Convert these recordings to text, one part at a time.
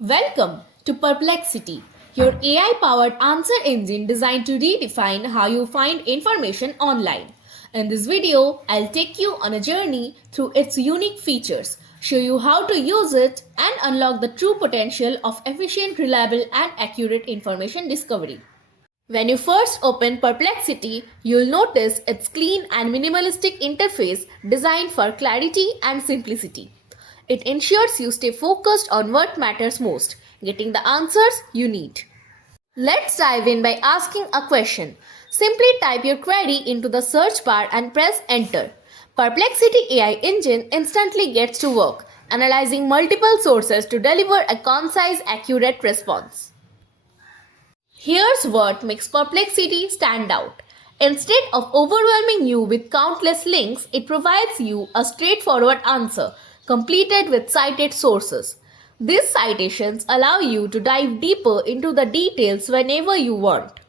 Welcome to Perplexity, your AI powered answer engine designed to redefine how you find information online. In this video, I'll take you on a journey through its unique features, show you how to use it, and unlock the true potential of efficient, reliable, and accurate information discovery. When you first open Perplexity, you'll notice its clean and minimalistic interface designed for clarity and simplicity. It ensures you stay focused on what matters most, getting the answers you need. Let's dive in by asking a question. Simply type your query into the search bar and press enter. Perplexity AI engine instantly gets to work, analyzing multiple sources to deliver a concise, accurate response. Here's what makes Perplexity stand out. Instead of overwhelming you with countless links, it provides you a straightforward answer, completed with cited sources. These citations allow you to dive deeper into the details whenever you want.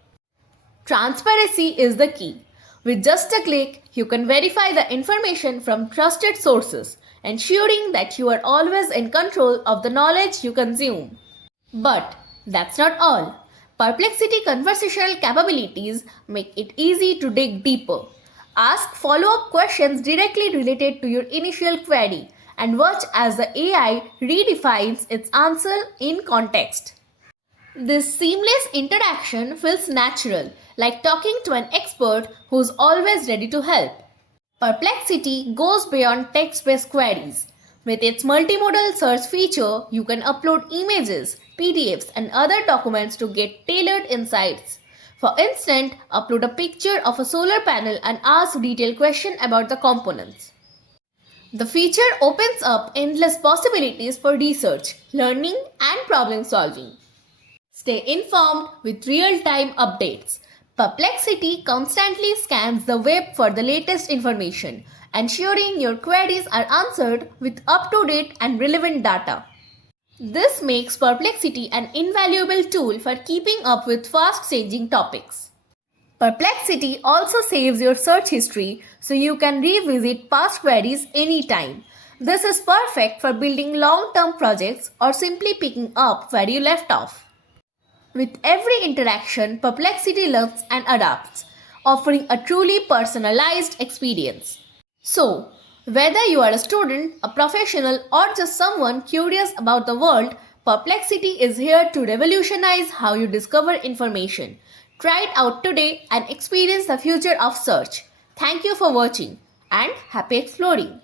Transparency is the key. With just a click, you can verify the information from trusted sources, ensuring that you are always in control of the knowledge you consume. But that's not all. Perplexity conversational capabilities make it easy to dig deeper. Ask follow-up questions directly related to your initial query and watch as the AI redefines its answer in context. This seamless interaction feels natural, like talking to an expert who's always ready to help. Perplexity goes beyond text-based queries. With its multimodal search feature, you can upload images, PDFs, and other documents to get tailored insights. For instance, upload a picture of a solar panel and ask detailed questions about the components. The feature opens up endless possibilities for research, learning, and problem solving. Stay informed with real-time updates. Perplexity constantly scans the web for the latest information, ensuring your queries are answered with up-to-date and relevant data. This makes Perplexity an invaluable tool for keeping up with fast-changing topics. Perplexity also saves your search history so you can revisit past queries anytime. This is perfect for building long-term projects or simply picking up where you left off. With every interaction, Perplexity learns and adapts, offering a truly personalized experience. So, whether you are a student, a professional, or just someone curious about the world, Perplexity is here to revolutionize how you discover information. Try it out today and experience the future of search. Thank you for watching and happy exploring.